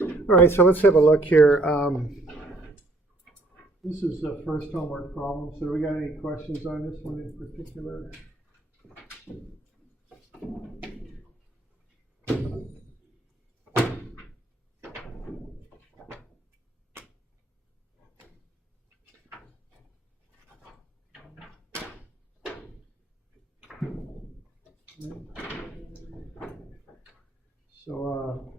All right, so let's have a look here. This is the first homework problem. So do we got any questions on this one in particular? So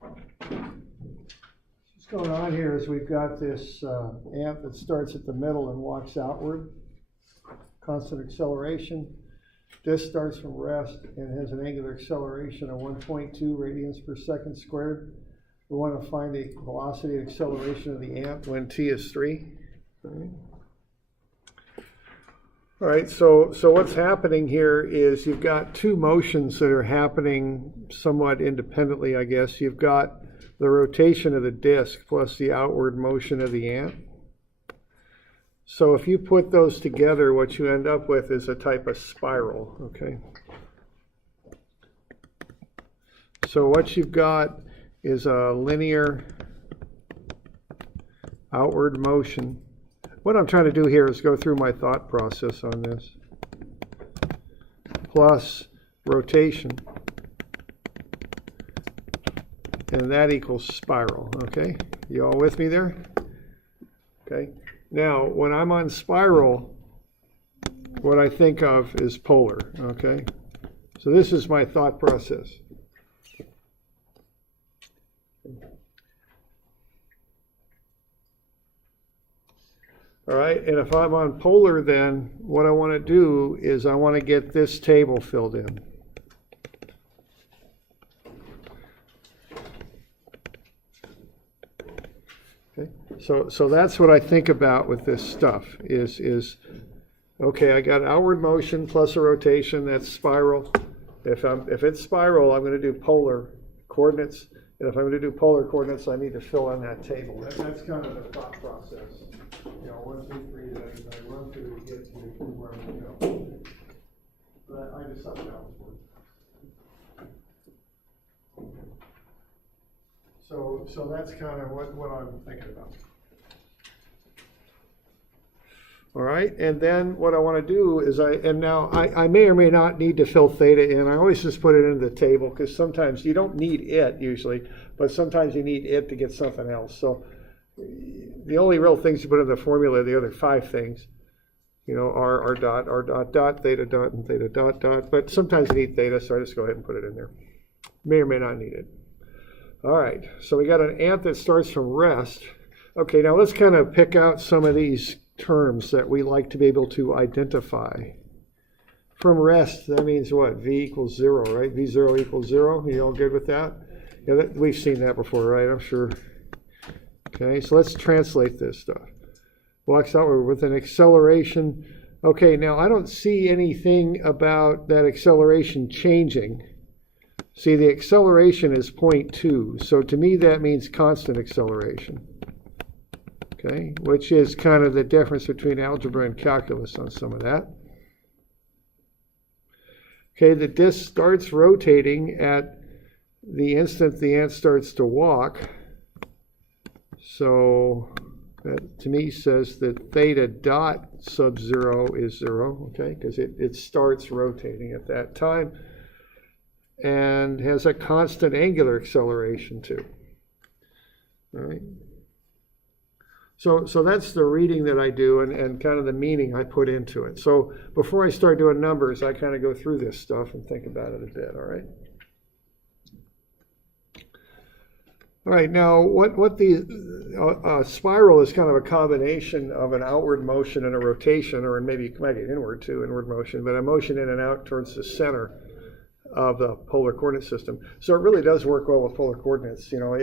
what's going on here is we've got this amp that starts at the middle and walks outward, constant acceleration. This starts from rest and has an angular acceleration of 1.2 radians per second squared. We want to find the velocity and acceleration of the amp when t is 3. All right, so what's happening here is you've got two motions that are happening somewhat independently, I guess. You've got the rotation of the disk plus the outward motion of the amp. So if you put those together, what you end up with is a type of spiral, okay? So what you've got is a linear outward motion. What I'm trying to do here is go through my thought process on this. Plus rotation. And that equals spiral, okay? You all with me there? Okay. Now, when I'm on spiral, what I think of is polar, okay? So this is my thought process. All right, and if I'm on polar, then what I want to do is I want to get this table filled in. Okay, so that's what I think about with this stuff is okay, I got outward motion plus a rotation, that's spiral. If it's spiral, I'm going to do polar coordinates, and if I'm going to do polar coordinates, I need to fill in that table. That's kind of the thought process. You know, 1, 2, 3, then I run through to get to where I'm going to go. But I just thought that was worth it. So that's kind of what I'm thinking about. All right, and then what I want to do is I may or may not need to fill theta in. I always just put it into the table because sometimes you don't need it usually, but sometimes you need it to get something else. So the only real things you put in the formula, the other 5 things, you know, are r dot, theta dot, and theta dot dot. But sometimes you need theta, so I just go ahead and put it in there. May or may not need it. All right, so we got an amp that starts from rest. Okay, now let's kind of pick out some of these terms that we like to be able to identify. From rest, that means what? V equals 0, right? V0 equals 0. You all good with that? Yeah, we've seen that before, right? I'm sure. Okay, so let's translate this stuff. Walks outward with an acceleration. Okay, now I don't see anything about that acceleration changing. See, the acceleration is 0.2, so to me that means constant acceleration. Okay, which is kind of the difference between algebra and calculus on some of that. Okay, the disk starts rotating at the instant the ant starts to walk. So that to me says that theta dot sub 0 is 0, okay, because it starts rotating at that time and has a constant angular acceleration too. All right. So that's the reading that I do and kind of the meaning I put into it. So before I start doing numbers, I kind of go through this stuff and think about it a bit, all right? All right, now what the spiral is kind of a combination of an outward motion and a rotation, or maybe it might be inward too, inward motion, but a motion in and out towards the center of the polar coordinate system. So it really does work well with polar coordinates. You know,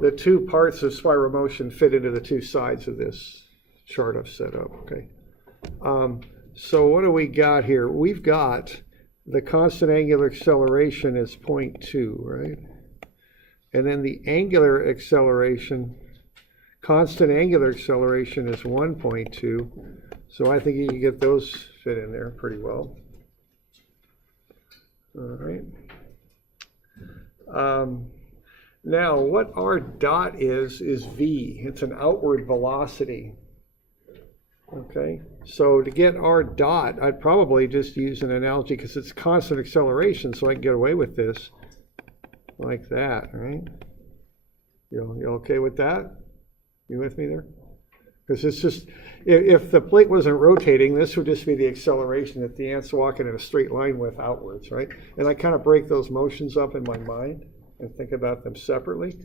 the two parts of spiral motion fit into the two sides of this chart I've set up, okay? So what do we got here? We've got the constant angular acceleration is 0.2, right? And then the angular acceleration, constant angular acceleration is 1.2. So I think you can get those fit in there pretty well. All right. Now, what r dot is v. It's an outward velocity. Okay, so to get r dot, I'd probably just use an analogy because it's constant acceleration, so I can get away with this like that, right? You okay with that? You with me there? Because it's just, if the plate wasn't rotating, this would just be the acceleration that the ant's walking in a straight line with outwards, right? And I kind of break those motions up in my mind and think about them separately.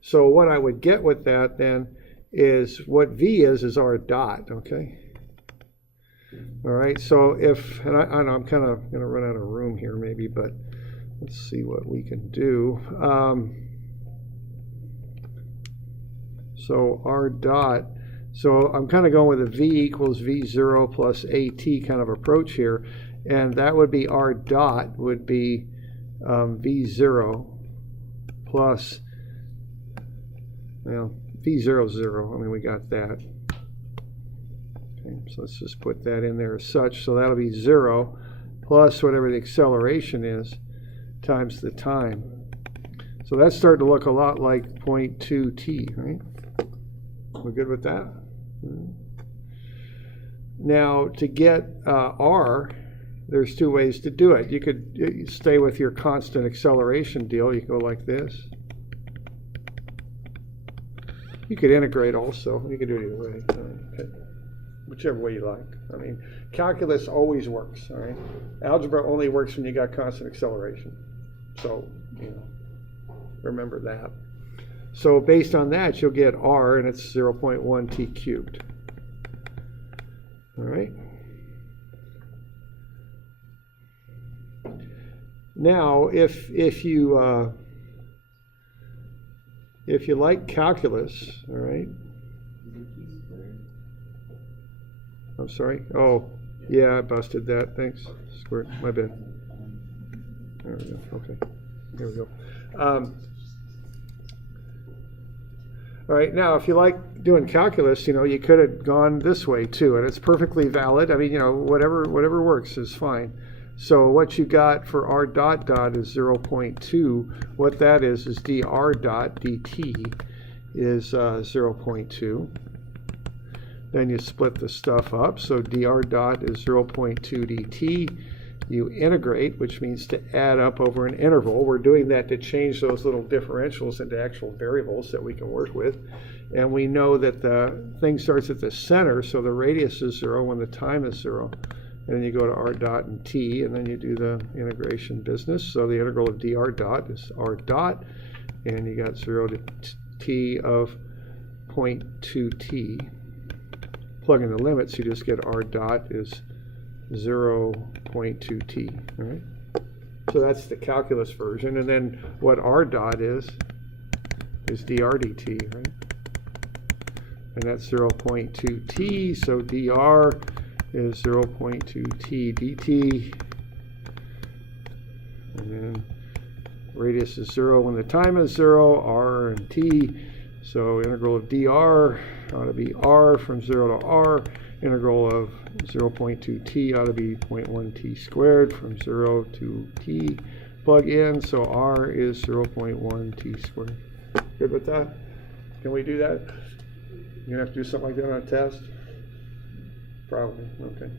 So what I would get with that then is what v is r dot, okay? All right, so if, and I'm kind of going to run out of room here maybe, but let's see what we can do. So r dot, so I'm kind of going with a v equals v0 plus at kind of approach here, and that would be r dot would be v0 plus, well, v0 is 0. I mean, we got that. Okay, so let's just put that in there as such. So that'll be 0 plus whatever the acceleration is times the time. So that's starting to look a lot like 0.2t, right? We're good with that? Now, to get r, there's two ways to do it. You could stay with your constant acceleration deal. You go like this. You could integrate also. You could do it either way. Okay. Whichever way you like. I mean, calculus always works, all right? Algebra only works when you got constant acceleration. So, remember that. So based on that, you'll get r, and it's 0.1 t cubed. All right? Now, if you like calculus, all right? I'm sorry. Oh, yeah, I busted that. Thanks. Squirt. My bad. There we go. Okay. There we go. All right. Now, if you like doing calculus, you could have gone this way too, and it's perfectly valid. I mean, whatever works is fine. So what you got for r dot dot is 0.2. What that is dr dot dt is 0.2. Then you split the stuff up. So dr dot is 0.2 dt. You integrate, which means to add up over an interval. We're doing that to change those little differentials into actual variables that we can work with. And we know that the thing starts at the center, so the radius is 0 when the time is 0. And then you go to r dot and t, and then you do the integration business. So the integral of dr dot is r dot, and you got 0 to t of 0.2t. Plug in the limits, you just get r dot is 0.2t, all right? So that's the calculus version. And then what r dot is dr dt, right? And that's 0.2t, so dr is 0.2t dt. And then radius is 0 when the time is 0, r and t. So integral of dr ought to be r from 0 to r. Integral of 0.2t ought to be 0.1t squared from 0 to t. Plug in, so r is 0.1t squared. Good with that? Can we do that? You're going to have to do something like that on a test? Probably. Okay.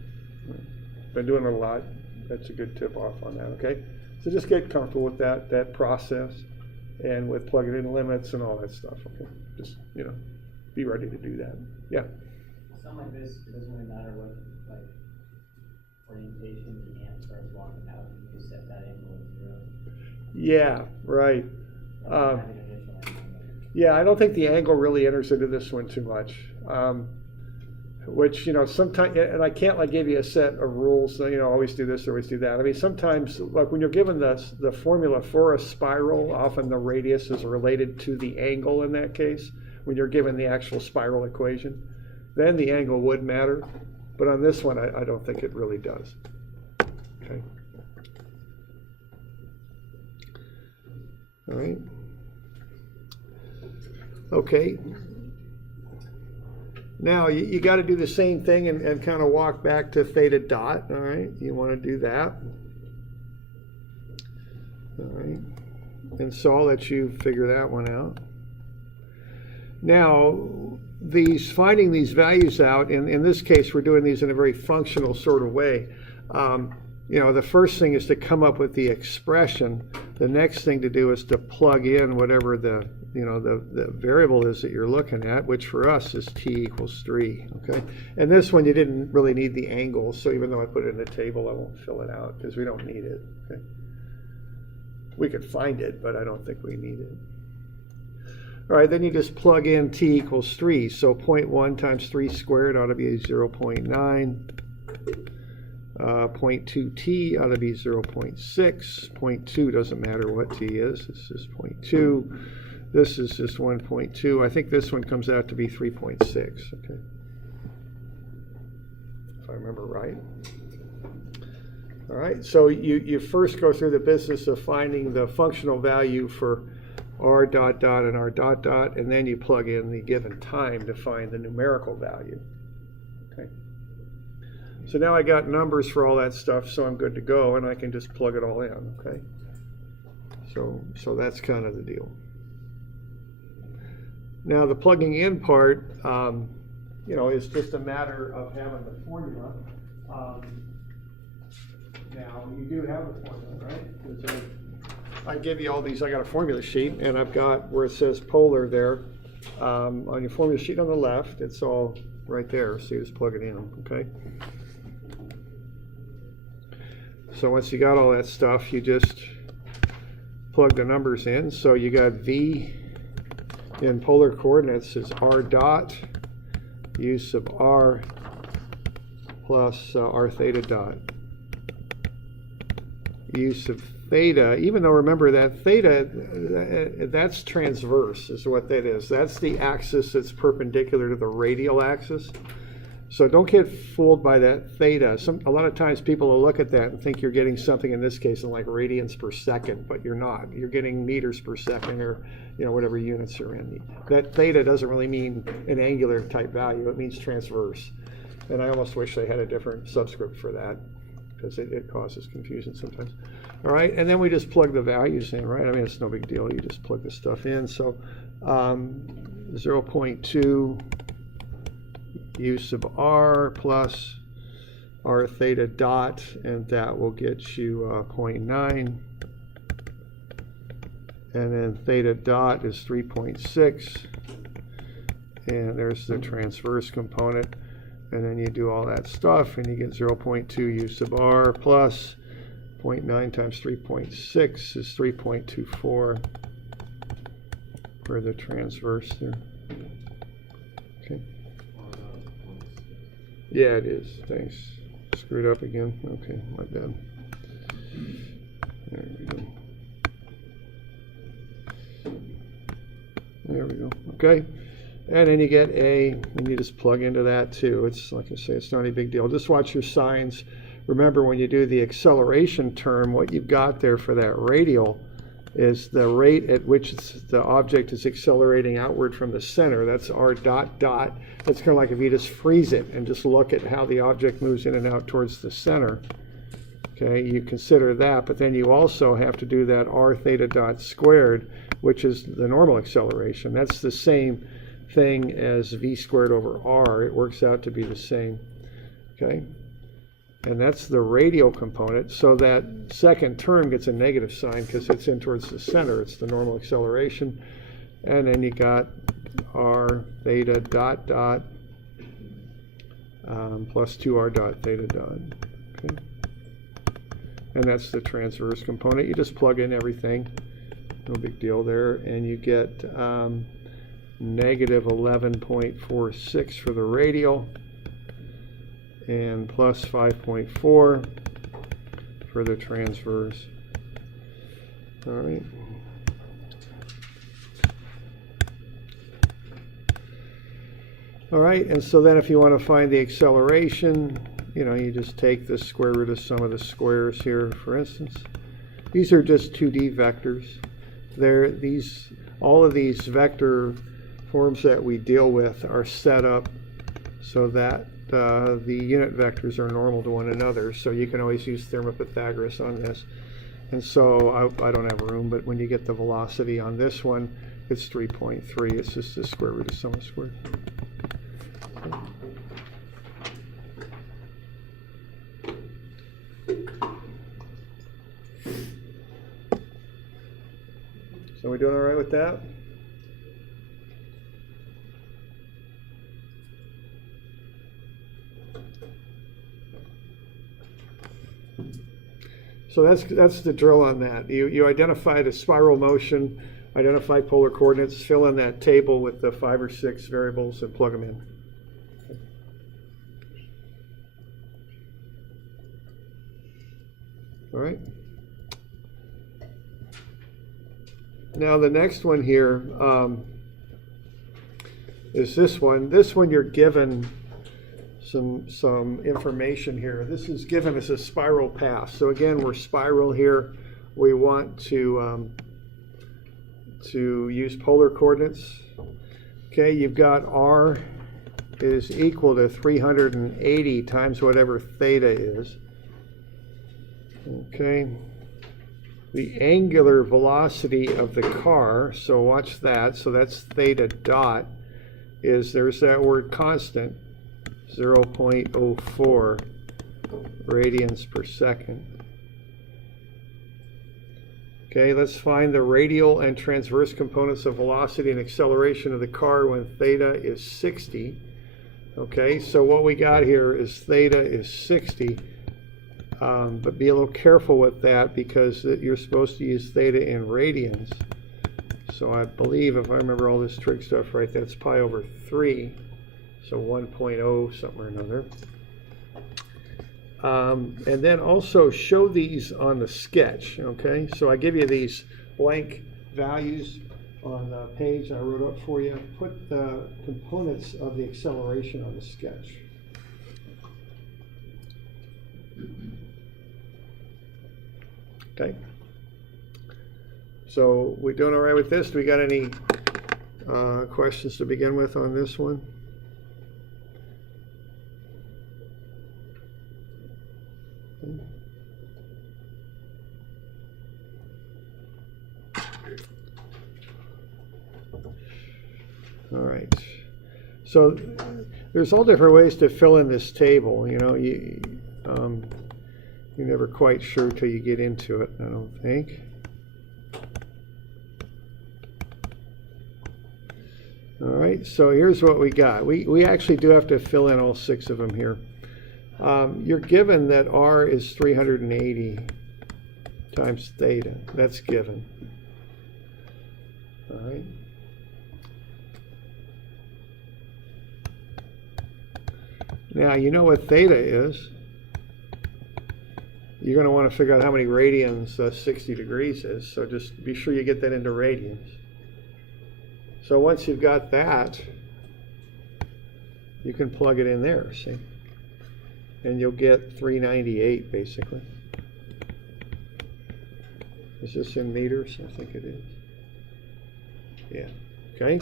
Been doing it a lot. That's a good tip off on that, okay? So just get comfortable with that process and with plugging in limits and all that stuff, okay? Just, be ready to do that. Yeah? Something like this, it doesn't really matter what orientation the ant starts walking out, you just set that angle at 0. Yeah, right. Yeah, I don't think the angle really enters into this one too much. Which, sometimes, and I can't give you a set of rules, always do this, always do that. I mean, sometimes, when you're given the formula for a spiral, often the radius is related to the angle in that case, when you're given the actual spiral equation. Then the angle would matter. But on this one, I don't think it really does. Okay. All right. Okay. Now, you got to do the same thing and kind of walk back to theta dot, all right? You want to do that. All right. And so I'll let you figure that one out. Now, finding these values out, in this case, we're doing these in a very functional sort of way. The first thing is to come up with the expression. The next thing to do is to plug in whatever the variable is that you're looking at, which for us is t equals 3, okay? And this one you didn't really need the angle, so even though I put it in the table, I won't fill it out because we don't need it, okay? We could find it, but I don't think we need it. All right, then you just plug in t equals 3, so 0.1 times 3 squared ought to be 0.9. 0.2t ought to be 0.6. 0.2 doesn't matter what t is, it's just 0.2. This is just 1.2. I think this one comes out to be 3.6, okay? If I remember right. All right, so you first go through the business of finding the functional value for r dot dot and r dot dot, and then you plug in the given time to find the numerical value, okay? So now I got numbers for all that stuff, so I'm good to go, and I can just plug it all in, okay? So that's kind of the deal. Now the plugging in part, is just a matter of having the formula. Now you do have a formula, right? Because I give you all these. I got a formula sheet, and I've got where it says polar there on your formula sheet on the left. It's all right there, so you just plug it in, okay? So once you got all that stuff, you just plug the numbers in. So you got v in polar coordinates is r dot, u sub r plus r theta dot. U sub theta, even though remember that theta, that's transverse is what that is. That's the axis that's perpendicular to the radial axis. So don't get fooled by that theta. A lot of times people will look at that and think you're getting something, in this case, in like radians per second, but you're not. You're getting meters per second, or whatever units are in. That theta doesn't really mean an angular type value. It means transverse. And I almost wish they had a different subscript for that, because it causes confusion sometimes. All right, and then we just plug the values in, right? I mean, it's no big deal. You just plug the stuff in. So 0.2 u sub r plus r theta dot, and that will get you 0.9. And then theta dot is 3.6. And there's the transverse component. And then you do all that stuff, and you get 0.2 u sub r plus 0.9 times 3.6 is 3.24 for the transverse there. Okay. Yeah, it is. Thanks. Screwed up again. Okay, my bad. There we go. There we go. Okay. And then you get A, and you just plug into that too. It's like I say, it's not a big deal. Just watch your signs. Remember, when you do the acceleration term, what you've got there for that radial is the rate at which the object is accelerating outward from the center. That's r dot dot. It's kind of like if you just freeze it and just look at how the object moves in and out towards the center. Okay, you consider that, but then you also have to do that r theta dot squared, which is the normal acceleration. That's the same thing as v squared over r. It works out to be the same. Okay, and that's the radial component. So that second term gets a negative sign because it's in towards the center. It's the normal acceleration. And then you got r theta dot dot plus 2r dot theta dot. Okay, and that's the transverse component. You just plug in everything. No big deal there. And you get negative 11.46 for the radial and plus 5.4 for the transverse. All right. All right, and so then if you want to find the acceleration, you just take the square root of some of the squares here, for instance. These are just 2D vectors. All of these vector forms that we deal with are set up so that the unit vectors are normal to one another. So you can always use theorem of Pythagoras on this. And so I don't have room, but when you get the velocity on this one, it's 3.3. It's just the square root of sum squared. So we doing all right with that? So that's the drill on that. You identify the spiral motion, identify polar coordinates, fill in that table with the 5 or 6 variables and plug them in. All right. Now the next one here is this one. This one you're given some information here. This is given as a spiral path. So again, we're spiral here. We want to use polar coordinates. Okay, you've got r is equal to 380 times whatever theta is. Okay, the angular velocity of the car, so watch that, so that's theta dot, there's that word constant, 0.04 radians per second. Okay, let's find the radial and transverse components of velocity and acceleration of the car when theta is 60. Okay, so what we got here is theta is 60, but be a little careful with that because you're supposed to use theta in radians. So I believe, if I remember all this trig stuff right, that's pi over 3. So 1.0 something or another. And then also show these on the sketch, okay? So I give you these blank values on the page I wrote up for you. Put the components of the acceleration on the sketch. Okay. So we doing all right with this? Do we got any questions to begin with on this one? All right. So there's all different ways to fill in this table. You know, you're never quite sure till you get into it, I don't think. All right, so here's what we got. We actually do have to fill in all 6 of them here. You're given that r is 380 times theta. That's given. All right. Now, you know what theta is. You're going to want to figure out how many radians 60 degrees is. So just be sure you get that into radians. So once you've got that, you can plug it in there, see? And you'll get 398 basically. Is this in meters? I think it is. Yeah, okay.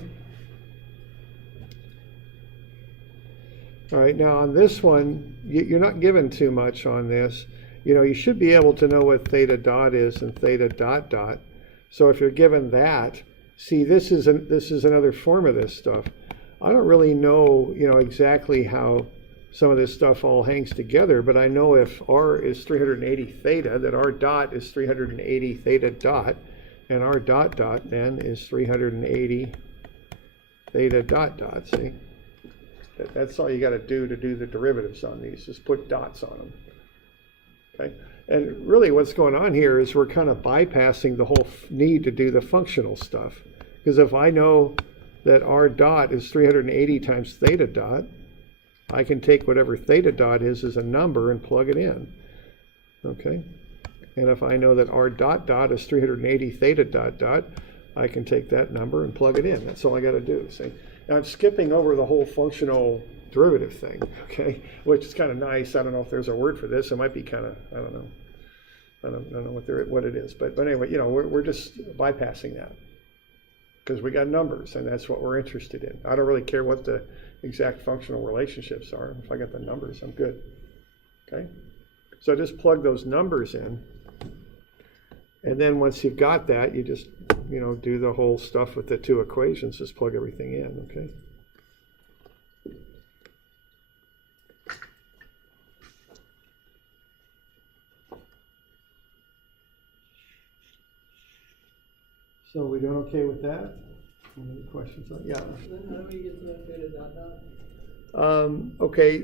All right, now on this one, you're not given too much on this. You know, you should be able to know what theta dot is and theta dot dot. So if you're given that, see, this is another form of this stuff. I don't really know, you know, exactly how some of this stuff all hangs together, but I know if r is 380 theta, that r dot is 380 theta dot, and r dot dot then is 380 theta dot dot, see? That's all you got to do the derivatives on these, just put dots on them. Okay? And really what's going on here is we're kind of bypassing the whole need to do the functional stuff. Because if I know that r dot is 380 times theta dot, I can take whatever theta dot is as a number and plug it in. Okay? And if I know that r dot dot is 380 theta dot dot, I can take that number and plug it in. That's all I got to do. See? Now I'm skipping over the whole functional derivative thing, okay? Which is kind of nice. I don't know if there's a word for this. It might be kind of, I don't know. I don't know what it is. But anyway, you know, we're just bypassing that. Because we got numbers, and that's what we're interested in. I don't really care what the exact functional relationships are. If I got the numbers, I'm good. Okay? So just plug those numbers in. And then once you've got that, you just, do the whole stuff with the two equations, just plug everything in, okay? So we doing okay with that? Any questions on? Yeah. Then how do we get to that theta dot dot? Okay,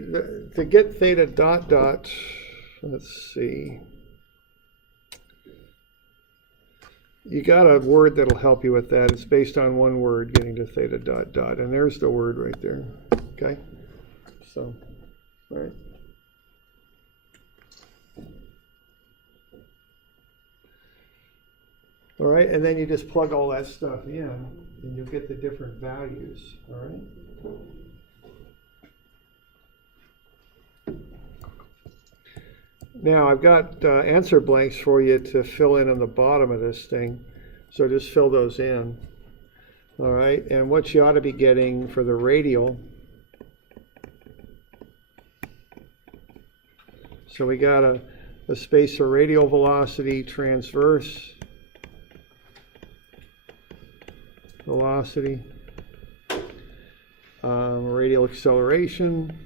to get theta dot dot, let's see. You got a word that'll help you with that. It's based on one word, getting to theta dot dot, and there's the word right there. Okay, so, all right. All right, and then you just plug all that stuff in, and you'll get the different values. All right. Now I've got answer blanks for you to fill in on the bottom of this thing, so just fill those in. All right, and what you ought to be getting for the radial. So we got a spacer radial velocity, transverse velocity, radial acceleration,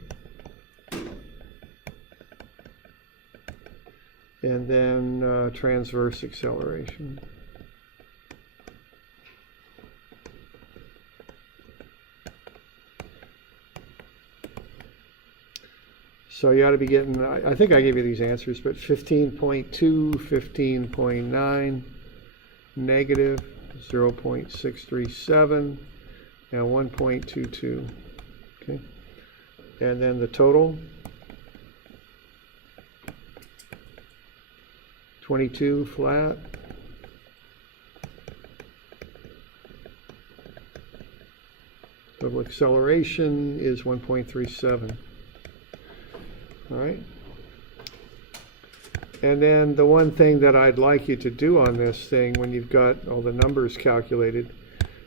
and then transverse acceleration. So you ought to be getting, I think I gave you these answers, but 15.2, 15.9, negative 0.637, and 1.22. Okay, and then the total 22 flat. Total acceleration is 1.37. All right. And then the one thing that I'd like you to do on this thing when you've got all the numbers calculated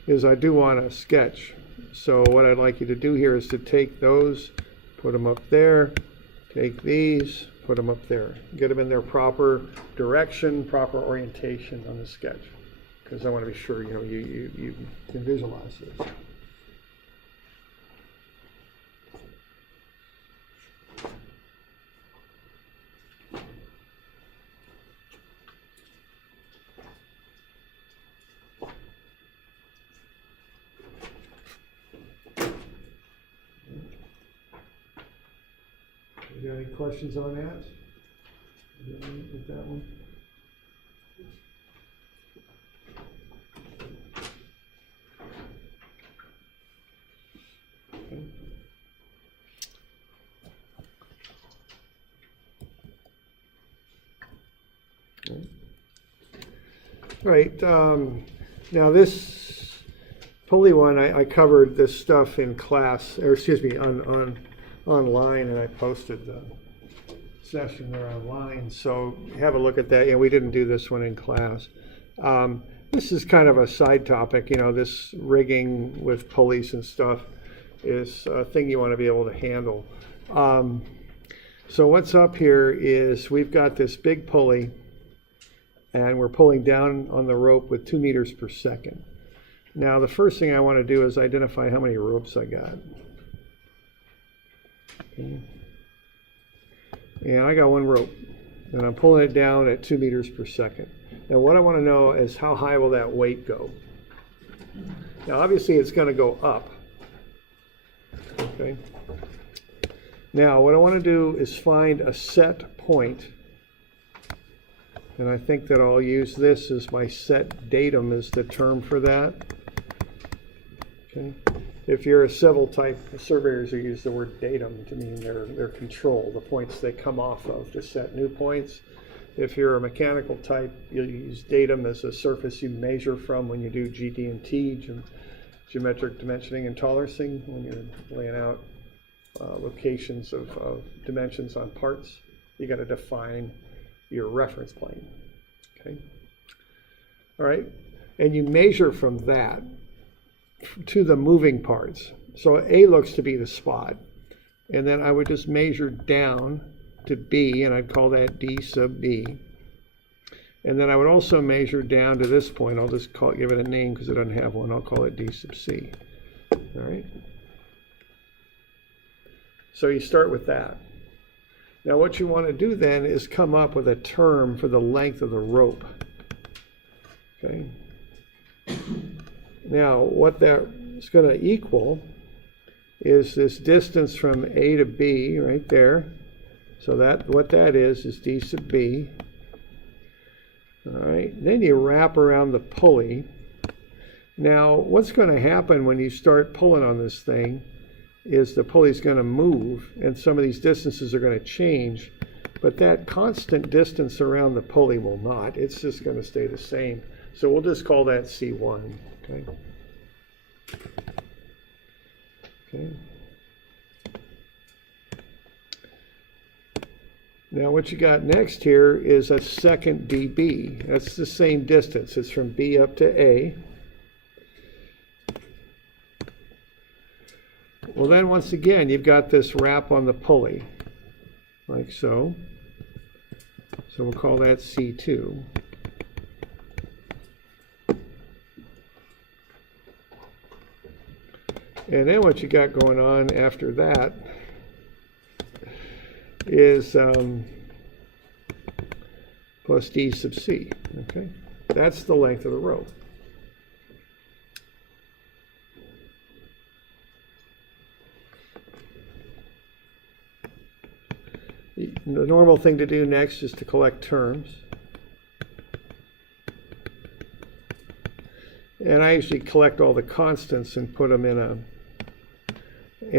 is I do want a sketch. So what I'd like you to do here is to take those, put them up there, take these, put them up there. Get them in their proper direction, proper orientation on the sketch. Because I want to be sure, you can visualize this. You got any questions on that? With that one? Okay. Right. Now this pulley one, I covered this stuff in class, or excuse me, online, and I posted the session there online. So have a look at that. We didn't do this one in class. This is kind of a side topic. This rigging with pulleys and stuff is a thing you want to be able to handle. So what's up here is we've got this big pulley, and we're pulling down on the rope with 2 meters per second. Now the first thing I want to do is identify how many ropes I got. Okay. And I got one rope, and I'm pulling it down at 2 meters per second. Now what I want to know is how high will that weight go? Now obviously it's going to go up. Okay. Now what I want to do is find a set point, and I think that I'll use this as my set datum as the term for that. Okay. If you're a civil type, surveyors will use the word datum to mean their control, the points they come off of to set new points. If you're a mechanical type, you'll use datum as a surface you measure from when you do GD&T, geometric dimensioning and tolerancing, when you're laying out locations of dimensions on parts. You got to define your reference plane. Okay. All right. And you measure from that to the moving parts. So A looks to be the spot. And then I would just measure down to B, and I'd call that D sub B. And then I would also measure down to this point. I'll just give it a name because it doesn't have one. I'll call it D sub C. All right. So you start with that. Now what you want to do then is come up with a term for the length of the rope. Okay. Now what that is going to equal is this distance from A to B right there. So that what that is D sub B. All right. Then you wrap around the pulley. Now what's going to happen when you start pulling on this thing is the pulley's going to move, and some of these distances are going to change, but that constant distance around the pulley will not. It's just going to stay the same. So we'll just call that C1. Okay. Okay. Now what you got next here is a second dB. That's the same distance. It's from B up to A. Well then once again you've got this wrap on the pulley, like so. So we'll call that C2. And then what you got going on after that is plus D sub C. Okay, that's the length of the rope. The normal thing to do next is to collect terms. And I usually collect all the constants and put them in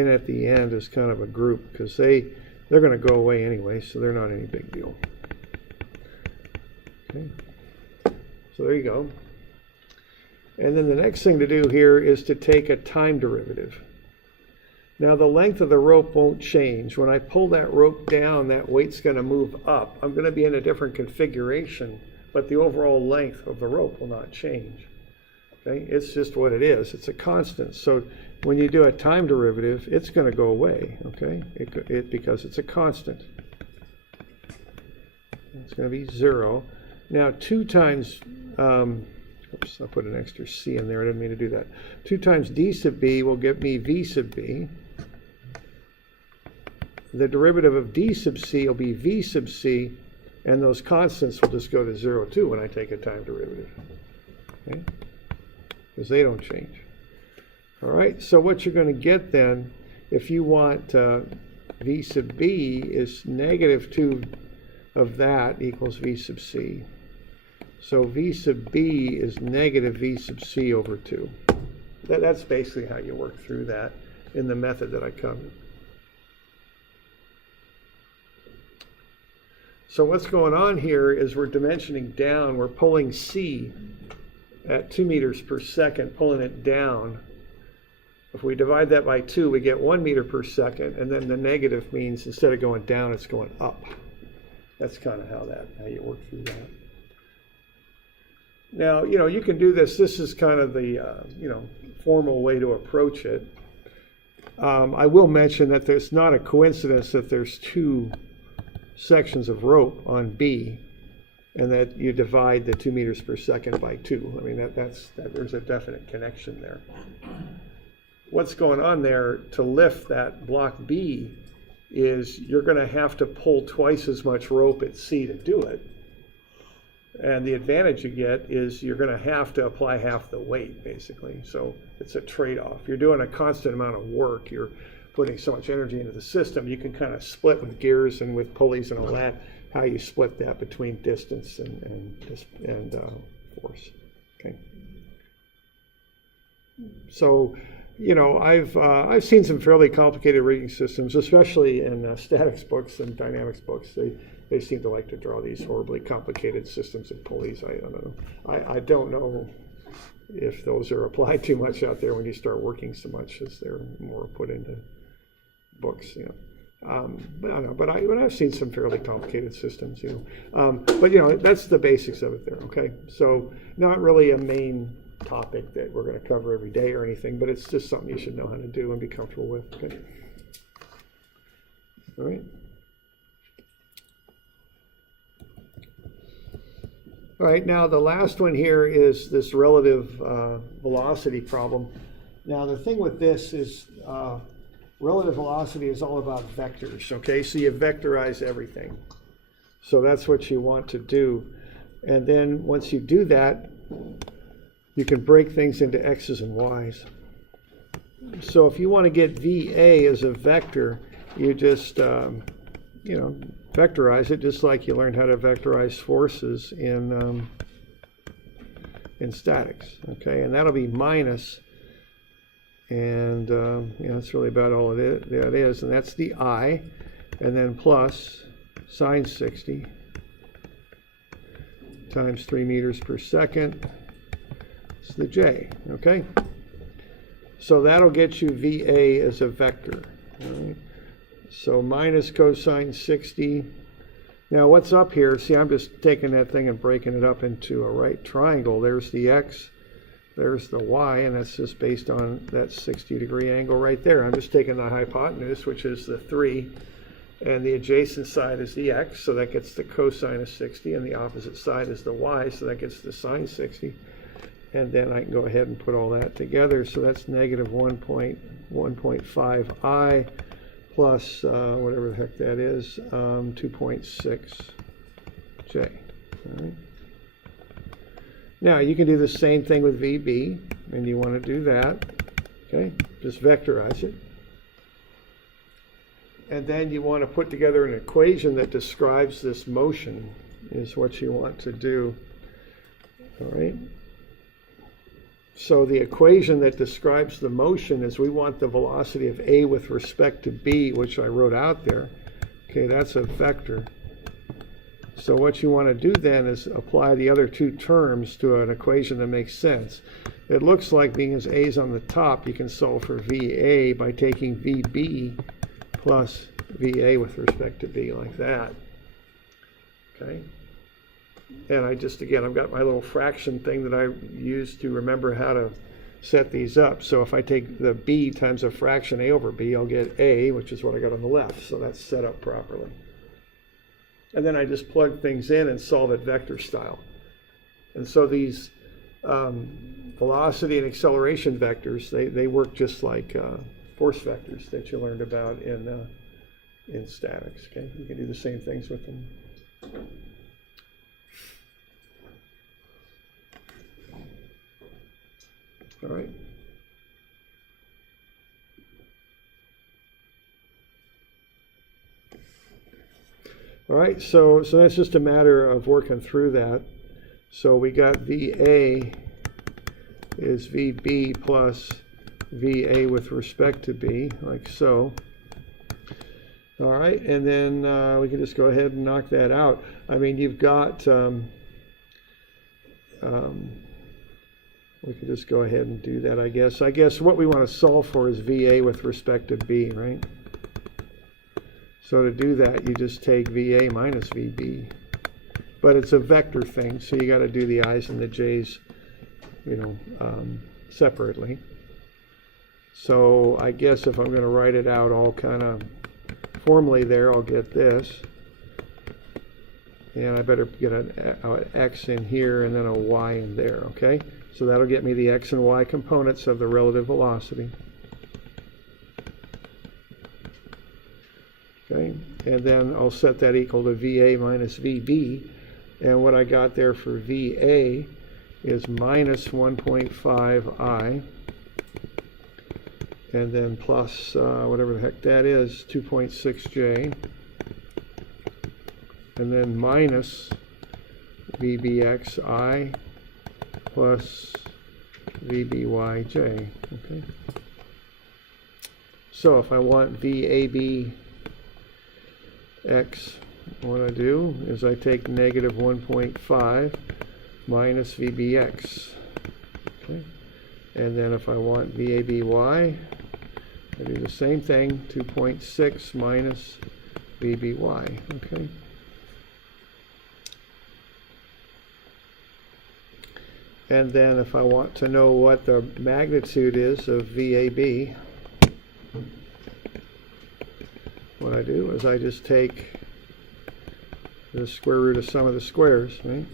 at the end as kind of a group, because they're going to go away anyway, so they're not any big deal. Okay. So there you go. And then the next thing to do here is to take a time derivative. Now the length of the rope won't change. When I pull that rope down, that weight's going to move up. I'm going to be in a different configuration, but the overall length of the rope will not change. Okay? It's just what it is. It's a constant. So when you do a time derivative, it's going to go away. Okay? Because it's a constant. It's going to be 0. Now 2 times, oops, I'll put an extra C in there. I didn't mean to do that. 2 times D sub B will give me V sub B. The derivative of D sub C will be V sub C, and those constants will just go to 0 too when I take a time derivative. Okay? Because they don't change. All right, so what you're going to get then, if you want V sub B is -2 of that equals V sub C. So V sub B is negative V sub C over 2. That's basically how you work through that in the method that I covered. So what's going on here is we're dimensioning down. We're pulling C at 2 meters per second, pulling it down. If we divide that by 2, we get 1 meter per second, and then the negative means instead of going down, it's going up. That's kind of how you work through that. Now, you can do this. This is kind of the, formal way to approach it. I will mention that there's not a coincidence that there's 2 sections of rope on B, and that you divide the 2 meters per second by 2. I mean, there's a definite connection there. What's going on there to lift that block B is you're going to have to pull twice as much rope at C to do it. And the advantage you get is you're going to have to apply half the weight, basically. So it's a trade-off. You're doing a constant amount of work. You're putting so much energy into the system. You can kind of split with gears and with pulleys and all that, how you split that between distance and force. Okay. So, I've seen some fairly complicated rigging systems, especially in statics books and dynamics books. They seem to like to draw these horribly complicated systems of pulleys. I don't know. I don't know if those are applied too much out there when you start working so much, as they're more put into books. But I don't know. But I've seen some fairly complicated systems. But that's the basics of it there. Okay. So not really a main topic that we're going to cover every day or anything, but it's just something you should know how to do and be comfortable with. Okay. All right. All right, now the last one here is this relative velocity problem. Now the thing with this is relative velocity is all about vectors, okay? So you vectorize everything. So that's what you want to do. And then once you do that, you can break things into x's and y's. So if you want to get VA as a vector, you just, vectorize it just like you learned how to vectorize forces in statics, okay? And that'll be minus, and that's really about all it is, and that's the I, and then plus sine 60 times 3 meters per second. It's the J, okay? So that'll get you VA as a vector, all right? So minus cosine 60. Now what's up here? See, I'm just taking that thing and breaking it up into a right triangle. There's the X, there's the Y, and that's just based on that 60-degree angle right there. I'm just taking the hypotenuse, which is the 3, and the adjacent side is the X, so that gets the cosine of 60, and the opposite side is the Y, so that gets the sine 60. And then I can go ahead and put all that together. So that's negative 1.5 I plus whatever the heck that is, 2.6 J. All right. Now you can do the same thing with VB, and you want to do that. Okay, just vectorize it. And then you want to put together an equation that describes this motion, is what you want to do. All right. So the equation that describes the motion is we want the velocity of A with respect to B, which I wrote out there. Okay, that's a vector. So what you want to do then is apply the other two terms to an equation that makes sense. It looks like, being as A is on the top, you can solve for VA by taking VB plus VA with respect to B, like that. Okay. And I've got my little fraction thing that I use to remember how to set these up. So if I take the B times a fraction A over B, I'll get A, which is what I got on the left. So that's set up properly. And then I just plug things in and solve it vector style. And so these velocity and acceleration vectors, they work just like force vectors that you learned about in statics. Okay, you can do the same things with them. All right. All right, so that's just a matter of working through that. So we got VA is VB plus VA with respect to B, like so. All right, and then we can just go ahead and knock that out. I mean, you've got, we could just go ahead and do that, I guess. I guess what we want to solve for is VA with respect to B, right? So to do that, you just take VA minus VB. But it's a vector thing, so you got to do the I's and the J's, separately. So I guess if I'm going to write it out all kind of formally there, I'll get this. And I better get an X in here and then a Y in there, okay? So that'll get me the X and Y components of the relative velocity. Okay, and then I'll set that equal to VA minus VB. And what I got there for VA is minus 1.5 I. And then plus whatever the heck that is, 2.6 J. And then minus VBXI plus VBYJ, okay? So if I want VABX, what I do is I take negative 1.5 minus VBX, okay? And then if I want VABY, I do the same thing, 2.6 minus VBY, okay? And then if I want to know what the magnitude is of VAB, what I do is I just take the square root of sum of the squares, right?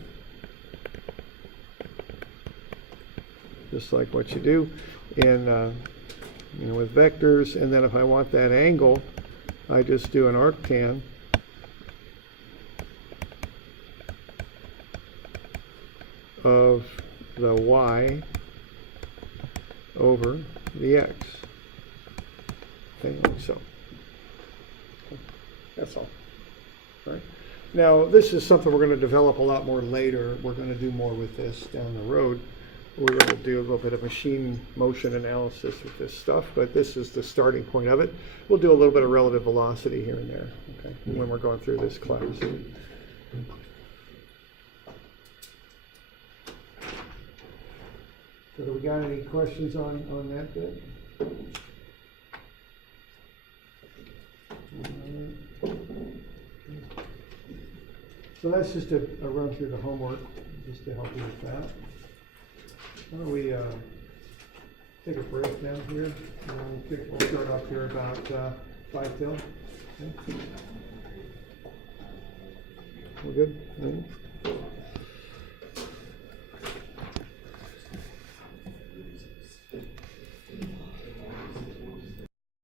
just like what you do in, with vectors. And then if I want that angle, I just do an arctan. Of the y over the x. Okay, like so. That's all. All right. Now, this is something we're going to develop a lot more later. We're going to do more with this down the road. We're going to do a little bit of machine motion analysis with this stuff, but this is the starting point of it. We'll do a little bit of relative velocity here and there, okay, when we're going through this class. So do we got any questions on that bit? So that's just a run through the homework, just to help you with that. Why don't we take a break down here? We'll start up here about 5 till. Okay. We're good? All right.